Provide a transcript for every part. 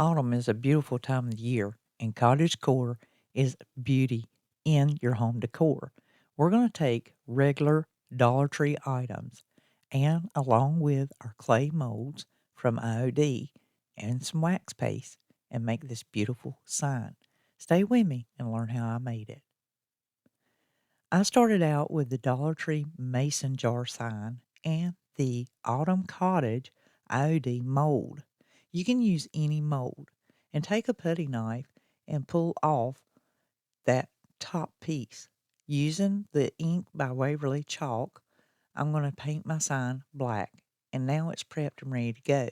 Autumn is a beautiful time of the year, and CottageCore is beauty in your home decor. We're going to take regular Dollar Tree items and along with our clay molds from IOD and some wax paste and make this beautiful sign. Stay with me and learn how I made it. I started out with the Dollar Tree mason jar sign and the Autumn Cottage IOD mold. You can use any mold and take a putty knife and pull off that top piece. Using the ink by Waverly chalk, I'm going to paint my sign black, and now it's prepped and ready to go.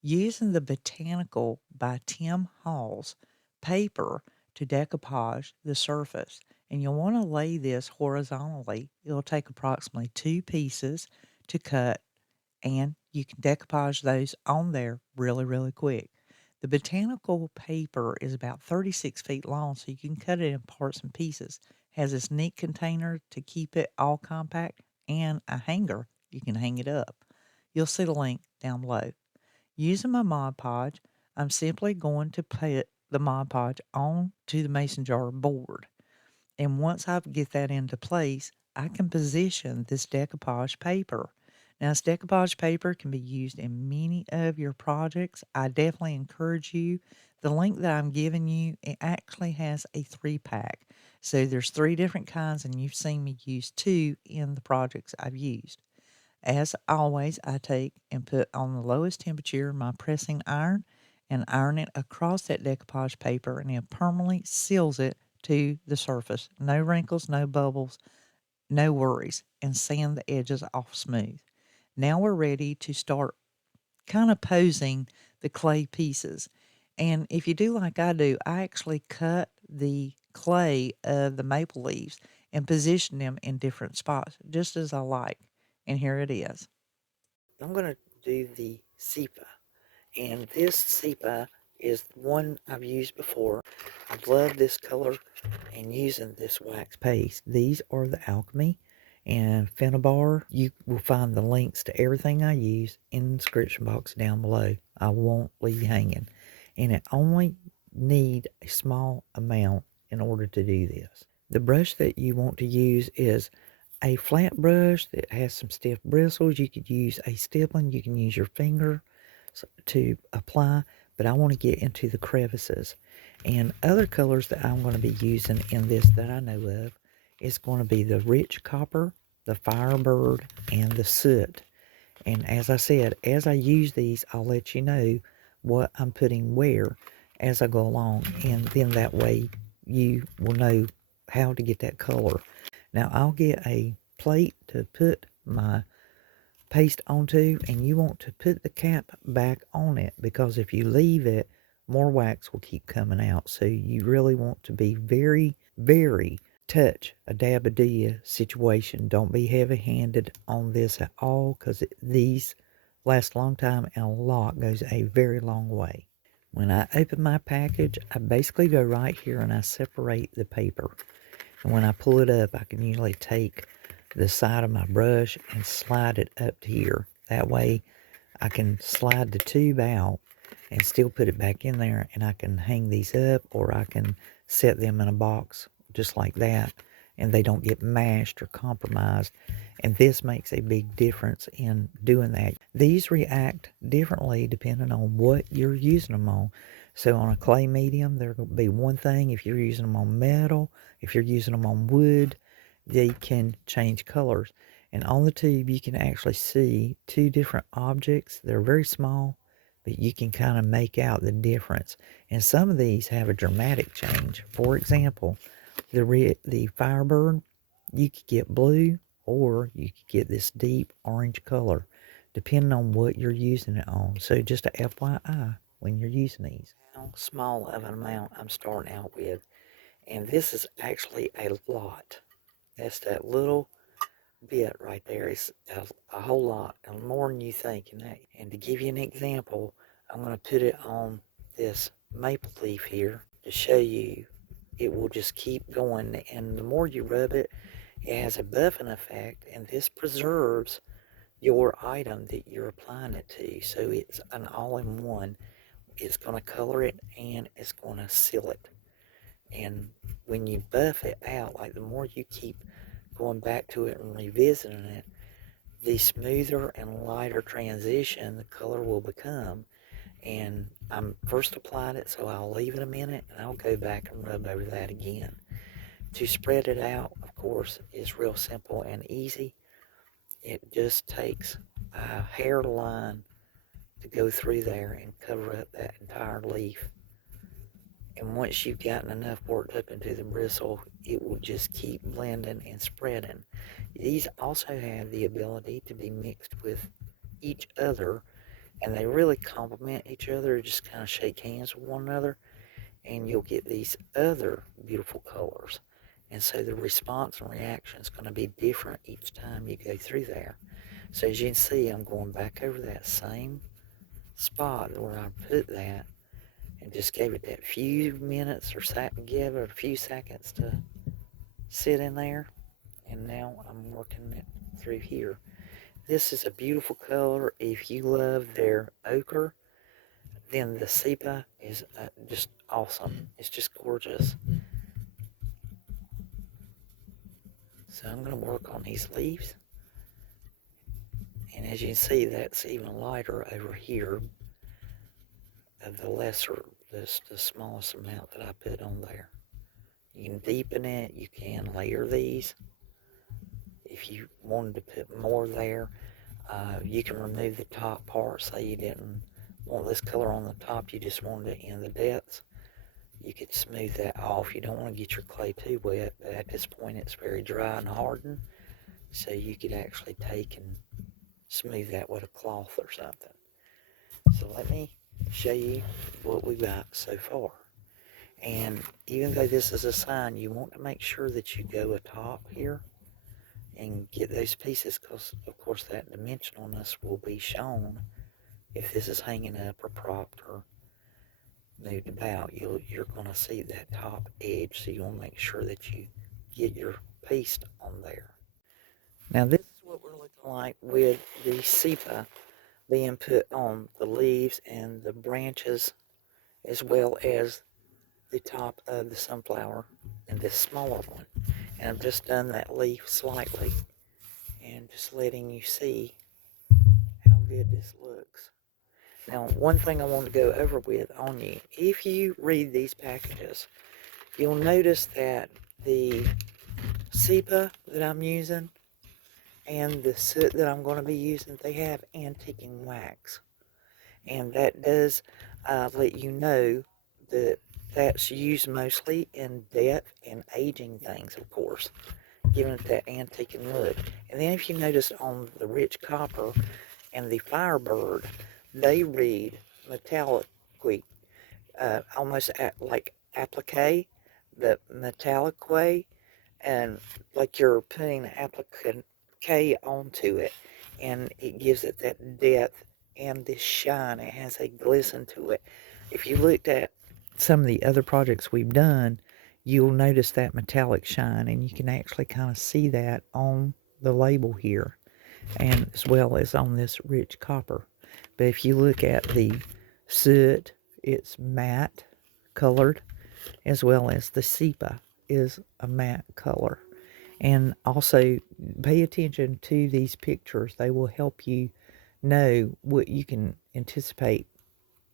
Using the Botanical by Tim Hall's paper to decoupage the surface, and you'll want to lay this horizontally. It'll take approximately 2 pieces to cut, and you can decoupage those on there really, really quick. The botanical paper is about 36 feet long, so you can cut it in parts and pieces. Has this neat container to keep it all compact and a hanger you can hang it up. You'll see the link down below. Using my Mod Podge, I'm simply going to put the Mod Podge onto the mason jar board. And once I get that into place, I can position this decoupage paper. Now, this decoupage paper can be used in many of your projects. I definitely encourage you. The link that I'm giving you, it actually has a 3-pack. So there's 3 different kinds, and you've seen me use 2 in the projects I've used. As always, I take and put on the lowest temperature my pressing iron and iron it across that decoupage paper, and it permanently seals it to the surface. No wrinkles, no bubbles, no worries, and sand the edges off smooth. Now we're ready to start kind of posing the clay pieces. And if you do like I do, I actually cut the clay of the maple leaves and position them in different spots, just as I like. And here it is. I'm going to do the Sephia. And this Sephia is one I've used before. I love this color and using this wax paste. These are the Alchemy and Finnabar. You will find the links to everything I use in the description box down below. I won't leave you hanging. And it only need a small amount in order to do this. The brush that you want to use is a flat brush that has some stiff bristles. You could use a stippling. You can use your finger to apply, but I want to get into the crevices. And other colors that I'm going to be using in this that I know of is going to be the rich copper, the Firebird, and the soot. And as I said, as I use these, I'll let you know what I'm putting where as I go along, and then that way you will know how to get that color. Now I'll get a plate to put my paste onto, and you want to put the cap back on it, because if you leave it, more wax will keep coming out. So you really want to be very, very touch a dab-a-do situation. Don't be heavy-handed on this at all, because these last a long time, and a lot goes a very long way. When I open my package, I basically go right here and I separate the paper. And when I pull it up, I can usually take the side of my brush and slide it up to here. That way I can slide the tube out and still put it back in there, and I can hang these up, or I can set them in a box just like that, and they don't get mashed or compromised. And this makes a big difference in doing that. These react differently depending on what you're using them on. So on a clay medium, they're going to be one thing. If you're using them on metal, if you're using them on wood, they can change colors. And on the tube, you can actually see 2 different objects. They're very small, but you can kind of make out the difference. And some of these have a dramatic change. For example, the Firebird, you could get blue, or you could get this deep orange color, depending on what you're using it on. So just a FYI when you're using these. How small of an amount I'm starting out with. And this is actually a lot. That's that little bit right there. It's a whole lot, and more than you think. And to give you an example, I'm going to put it on this maple leaf here to show you. It will just keep going, and the more you rub it, it has a buffing effect, and this preserves your item that you're applying it to. So it's an all-in-one. it's going to color it and it's going to seal it. And when you buff it out, like the more you keep going back to it and revisiting it, the smoother and lighter transition the color will become. And I'm first applied it, so I'll leave it a minute and I'll go back and rub over that again. To spread it out, of course, is real simple and easy. It just takes a hairline to go through there and cover up that entire leaf. And once you've gotten enough worked up into the bristle, it will just keep blending and spreading. These also have the ability to be mixed with each other, and they really complement each other, just kind of shake hands with one another, and you'll get these other beautiful colors. And so the response and reaction is going to be different each time you go through there. So as you can see, I'm going back over that same spot where I put that, and just gave it that few minutes or give it a few seconds to sit in there. And now I'm working it through here. This is a beautiful color. If you love their ochre, then the sepia is just awesome. It's just gorgeous. So I'm going to work on these leaves. And as you can see, that's even lighter over here of the lesser, the smallest amount that I put on there. You can deepen it, you can layer these. If you wanted to put more there, you can remove the top part. Say you didn't want this color on the top, you just wanted it in the depths. You could smooth that off. You don't want to get your clay too wet, but at this point it's very dry and hardened. So you could actually take and smooth that with a cloth or something. So let me show you what we got so far. And even though this is a sign, you want to make sure that you go atop here and get those pieces, because of course that dimensionalness will be shown if this is hanging up or propped or moved about. You're going to see that top edge, so you want to make sure that you get your piece on there. Now this is what we're looking like with the sepia being put on the leaves and the branches, as well as the top of the sunflower and this smaller one. And I've just done that leaf slightly and just letting you see how good this looks. Now, one thing I want to go over with on you, if you read these packages, you'll notice that the sepia that I'm using and the soot that I'm going to be using, they have antiquing wax. And that does let you know that that's used mostly in death and aging things, of course, giving it that antiquing look. And then if you notice on the rich copper and the Firebird, they read metallic, almost like applique, the metallic way, and like you're putting applique onto it, and it gives it that depth and this shine. It has a glisten to it. If you looked at some of the other projects we've done, you'll notice that metallic shine, and you can actually kind of see that on the label here, and as well as on this rich copper. But if you look at the soot, it's matte colored, as well as the sepia is a matte color. And also pay attention to these pictures. They will help you know what you can anticipate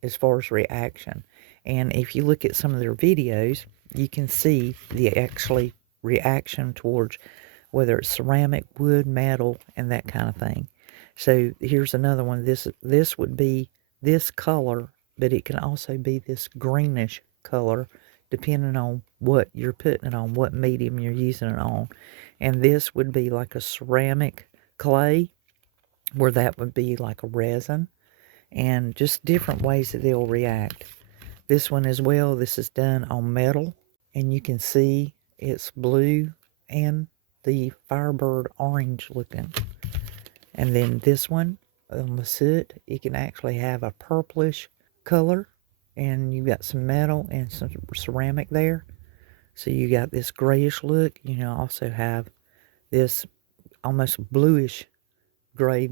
as far as reaction. And if you look at some of their videos, you can see the actually reaction towards whether it's ceramic, wood, metal, and that kind of thing. So here's another one. This would be this color, but it can also be this greenish color depending on what you're putting it on, what medium you're using it on. And this would be like a ceramic clay, where that would be like a resin, and just different ways that they'll react. This one as well, this is done on metal, and you can see it's blue and the Firebird orange looking. And then this one on the soot, it can actually have a purplish color, and you've got some metal and some ceramic there. So you got this grayish look. You know, also have this almost bluish gray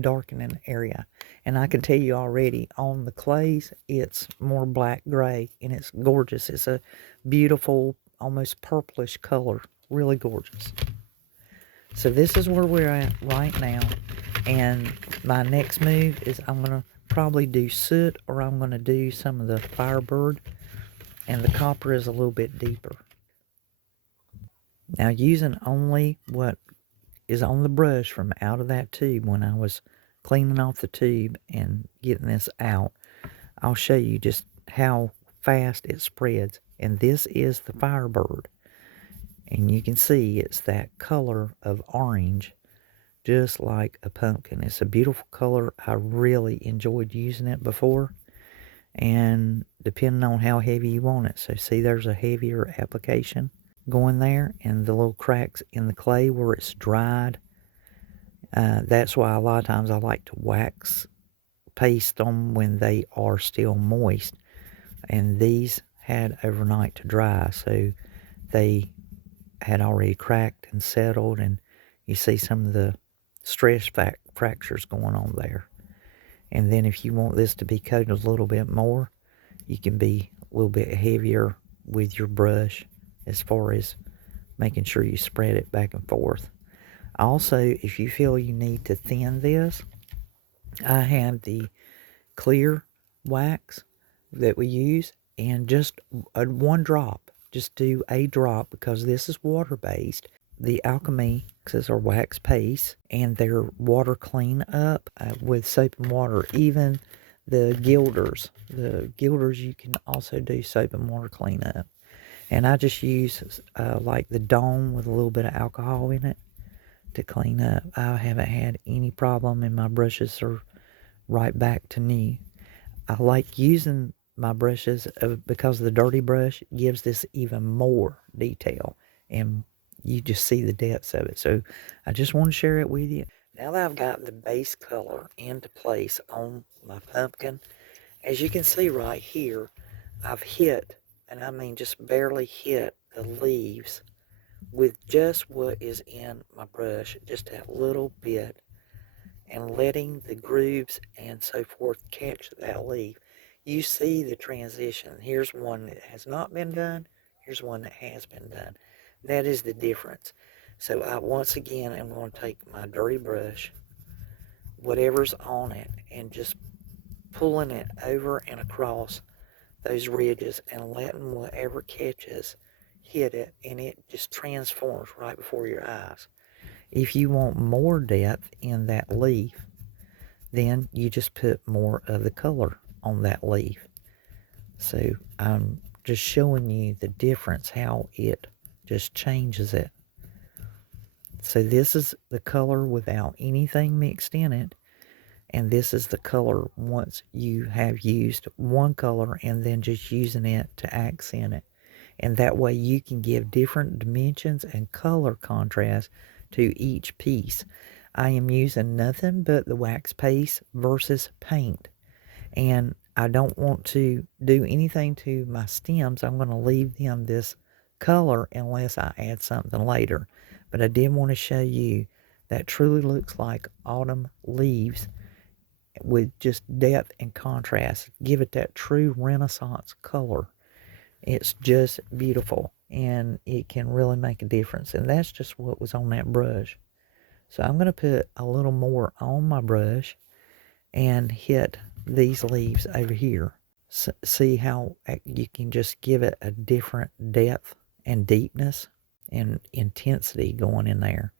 darkening area. And I can tell you already, on the clays, it's more black-gray, and it's gorgeous. It's a beautiful, almost purplish color. Really gorgeous. So this is where we're at right now. And my next move is I'm going to probably do soot, or I'm going to do some of the Firebird. And the copper is a little bit deeper. Now, using only what is on the brush from out of that tube, when I was cleaning off the tube and getting this out, I'll show you just how fast it spreads. And this is the Firebird. And you can see it's that color of orange, just like a pumpkin. It's a beautiful color. I really enjoyed using it before. And depending on how heavy you want it. So see, there's a heavier application going there, and the little cracks in the clay where it's dried. That's why a lot of times I like to wax paste them when they are still moist. And these had overnight to dry, so they had already cracked and settled, and you see some of the stress fractures going on there. And then if you want this to be coated a little bit more, you can be a little bit heavier with your brush as far as making sure you spread it back and forth. Also, if you feel you need to thin this, I have the clear wax that we use, and just one drop. Just do a drop, because this is water-based. The Alchemy are wax paste, and they're water clean up with soap and water. Even the gilders. The gilders, you can also do soap and water clean up. And I just use like the Dome with a little bit of alcohol in it to clean up. I haven't had any problem, and my brushes are right back to new. I like using my brushes because the dirty brush gives this even more detail, and you just see the depths of it. So I just want to share it with you. Now that I've got the base color into place on my pumpkin, as you can see right here, I've hit, and I mean just barely hit, the leaves with just what is in my brush, just that little bit, and letting the grooves and so forth catch that leaf. You see the transition. Here's one that has not been done. Here's one that has been done. That is the difference. So once again, I'm going to take my dirty brush, whatever's on it, and just pulling it over and across those ridges and letting whatever catches hit it, and it just transforms right before your eyes. If you want more depth in that leaf, then you just put more of the color on that leaf. So I'm just showing you the difference, how it just changes it. So this is the color without anything mixed in it, and this is the color once you have used one color and then just using it to accent it. And that way you can give different dimensions and color contrast to each piece. I am using nothing but the wax paste versus paint. And I don't want to do anything to my stems. I'm going to leave them this color unless I add something later. But I did want to show you that truly looks like autumn leaves with just depth and contrast. Give it that true Renaissance color. It's just beautiful, and it can really make a difference. And that's just what was on that brush. So I'm going to put a little more on my brush and hit these leaves over here. See how you can just give it a different depth and deepness and intensity going in there.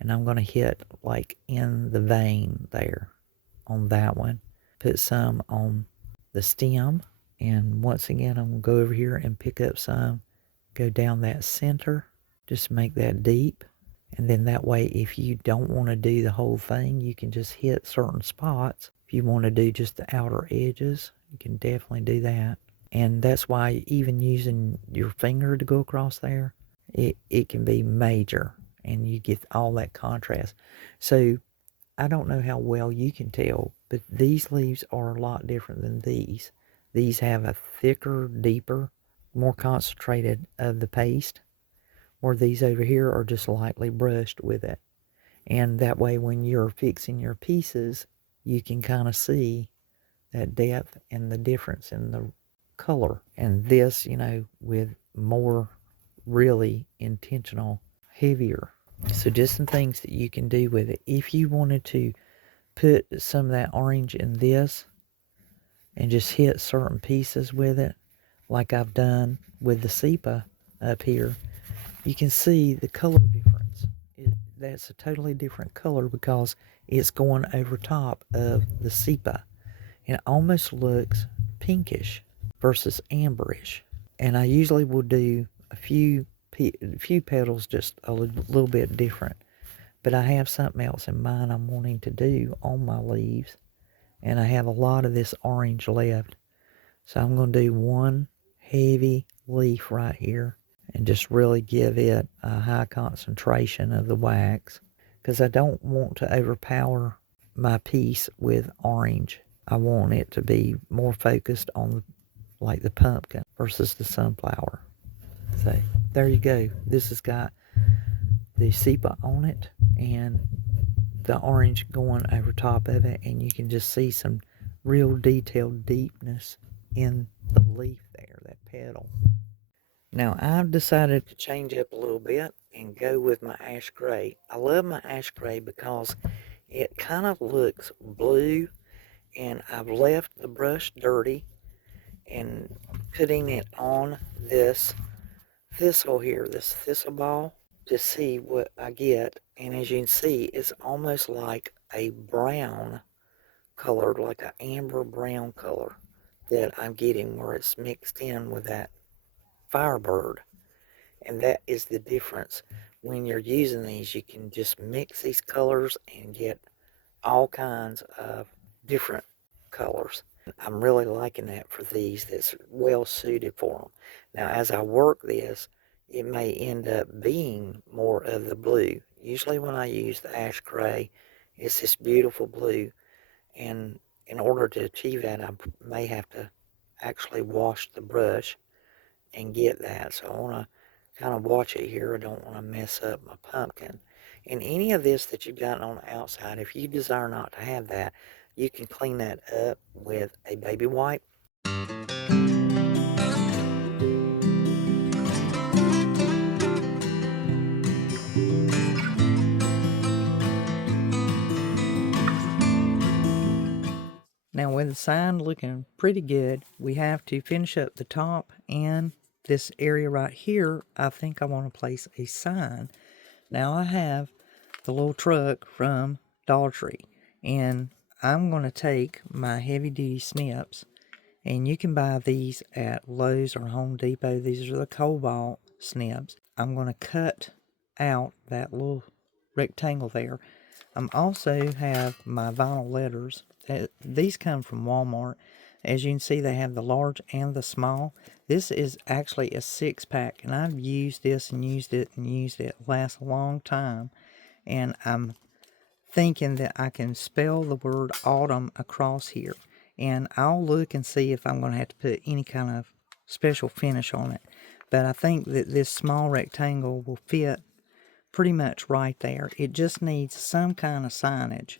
And I'm going to hit like in the vein there on that one. Put some on the stem. And once again, I'm going to go over here and pick up some. Go down that center. Just make that deep. And then that way, if you don't want to do the whole thing, you can just hit certain spots. If you want to do just the outer edges, you can definitely do that. And that's why even using your finger to go across there, it can be major. And you get all that contrast. So I don't know how well you can tell, but these leaves are a lot different than these. These have a thicker, deeper, more concentrated of the paste, where these over here are just lightly brushed with it. And that way when you're fixing your pieces, you can kind of see that depth and the difference in the color. And this, with more really intentional, heavier. So just some things that you can do with it. If you wanted to put some of that orange in this and just hit certain pieces with it, like I've done with the sepia up here, you can see the color difference. That's a totally different color because it's going over top of the sepia. And it almost looks pinkish versus amberish. And I usually will do a few petals just a little bit different. But I have something else in mind I'm wanting to do on my leaves. And I have a lot of this orange left. So I'm going to do one heavy leaf right here and just really give it a high concentration of the wax, because I don't want to overpower my piece with orange. I want it to be more focused on like the pumpkin versus the sunflower. So there you go. This has got the sepia on it and the orange going over top of it, and you can just see some real detailed deepness in the leaf there, that petal. Now I've decided to change up a little bit and go with my ash gray. I love my ash gray because it kind of looks blue, and I've left the brush dirty and putting it on this thistle here, this thistle ball, to see what I get. And as you can see, it's almost like a brown color, like an amber brown color that I'm getting, where it's mixed in with that Firebird. And that is the difference. When you're using these, you can just mix these colors and get all kinds of different colors. I'm really liking that for these. That's well suited for them. Now, as I work this, it may end up being more of the blue. Usually when I use the ash gray, it's this beautiful blue. And in order to achieve that, I may have to actually wash the brush and get that. So I want to kind of watch it here. I don't want to mess up my pumpkin. And any of this that you've got on the outside, if you desire not to have that, you can clean that up with a baby wipe. Now with the sign looking pretty good, we have to finish up the top and this area right here. I think I want to place a sign. Now I have the little truck from Dollar Tree, and I'm going to take my heavy duty snips, and you can buy these at Lowe's or Home Depot. These are the cobalt snips. I'm going to cut out that little rectangle there. I also have my vinyl letters. These come from Walmart. As you can see, they have the large and the small. This is actually a 6-pack, and I've used this and used it and used it. It lasts a long time, and I'm thinking that I can spell the word autumn across here. And I'll look and see if I'm going to have to put any kind of special finish on it. But I think that this small rectangle will fit pretty much right there. It just needs some kind of signage.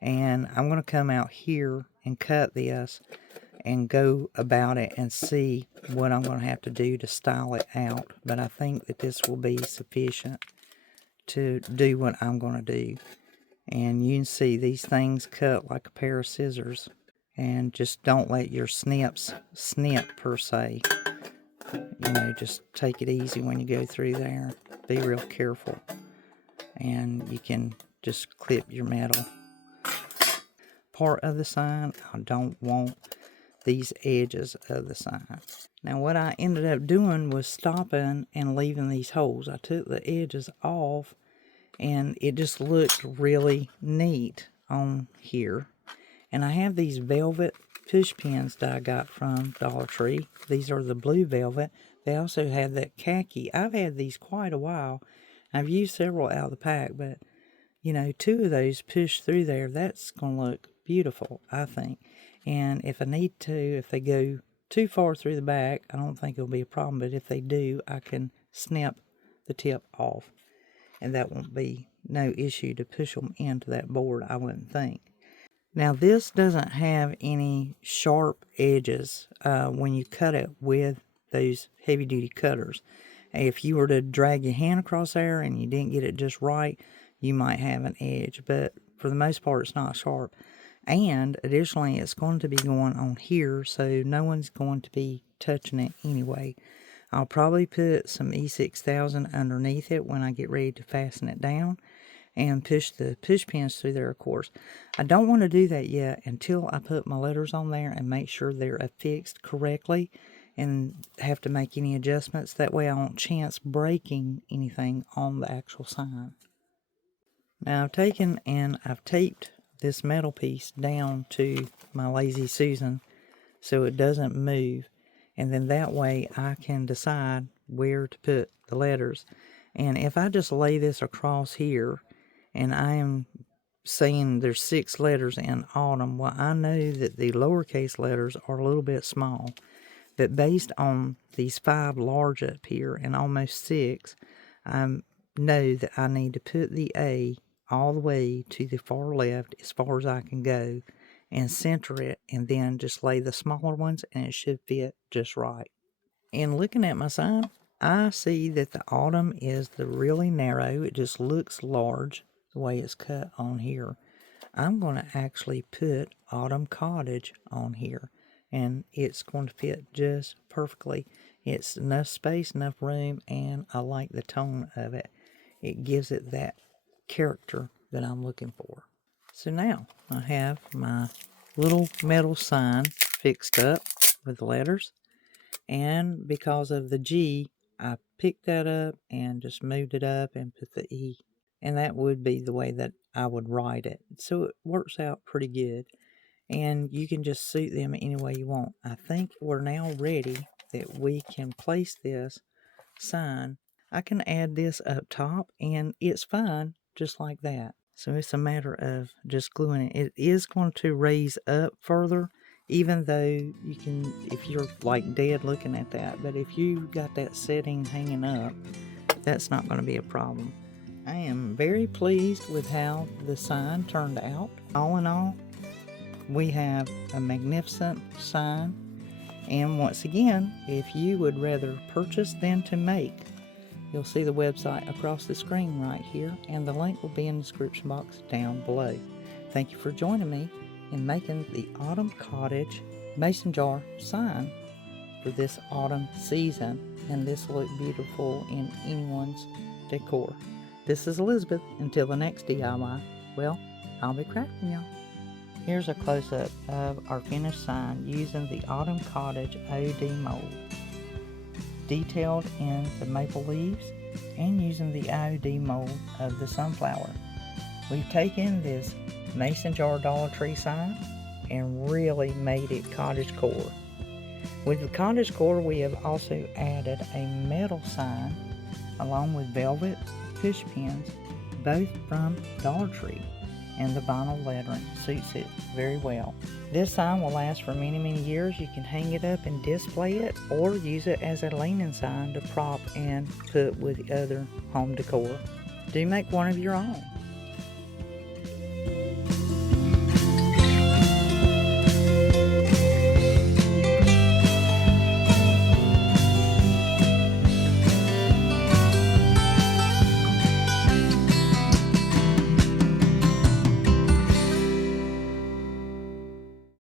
And I'm going to come out here and cut this and go about it and see what I'm going to have to do to style it out. But I think that this will be sufficient to do what I'm going to do. And you can see these things cut like a pair of scissors. And just don't let your snips snip per se. Just take it easy when you go through there. Be real careful. And you can just clip your metal. Part of the sign, I don't want these edges of the sign. Now what I ended up doing was stopping and leaving these holes. I took the edges off, and it just looked really neat on here. And I have these velvet push pins that I got from Dollar Tree. These are the blue velvet. They also have that khaki. I've had these quite a while. I've used several out of the pack, but 2 of those push through there. That's going to look beautiful, I think. And if I need to, if they go too far through the back, I don't think it'll be a problem. But if they do, I can snip the tip off. and that won't be no issue to push them into that board, I wouldn't think. Now this doesn't have any sharp edges when you cut it with those heavy duty cutters. If you were to drag your hand across there and you didn't get it just right, you might have an edge, but for the most part it's not sharp. And additionally, it's going to be going on here, so no one's going to be touching it anyway. I'll probably put some E6000 underneath it when I get ready to fasten it down and push the push pins through there, of course. I don't want to do that yet until I put my letters on there and make sure they're affixed correctly and have to make any adjustments. That way I won't chance breaking anything on the actual sign. Now I've taken and I've taped this metal piece down to my Lazy Susan so it doesn't move, and then that way I can decide where to put the letters. And if I just lay this across here and I am saying there's 6 letters in autumn, well, I know that the lowercase letters are a little bit small, but based on these 5 large up here and almost 6, I know that I need to put the A all the way to the far left as far as I can go and center it, and then just lay the smaller ones and it should fit just right. And looking at my sign, I see that the autumn is the really narrow. It just looks large the way it's cut on here. I'm going to actually put Autumn Cottage on here, and it's going to fit just perfectly. It's enough space, enough room, and I like the tone of it. It gives it that character that I'm looking for. So now I have my little metal sign fixed up with the letters, and because of the G, I picked that up and just moved it up and put the E, and that would be the way that I would write it. So it works out pretty good, and you can just suit them any way you want. I think we're now ready that we can place this sign. I can add this up top and it's fine just like that. So it's a matter of just gluing it. It is going to raise up further, even though you can, if you're like dead looking at that. But if you got that setting hanging up, that's not going to be a problem. I am very pleased with how the sign turned out. All in all, we have a magnificent sign. And once again, if you would rather purchase than to make, you'll see the website across the screen right here, and the link will be in the description box down below. Thank you for joining me in making the Autumn Cottage mason jar sign for this autumn season, and this will look beautiful in anyone's decor. This is Elizabeth. Until the next DIY, well, I'll be crafting y'all. Here's a close-up of our finished sign using the Autumn Cottage IOD mold, detailed in the maple leaves, and using the IOD mold of the sunflower. We've taken this mason jar Dollar Tree sign and really made it CottageCore. With the CottageCore, we have also added a metal sign along with velvet push pins, both from Dollar Tree, and the vinyl lettering suits it very well. This sign will last for many, many years. You can hang it up and display it, or use it as a leaning sign to prop and put with other home decor. Do make one of your own.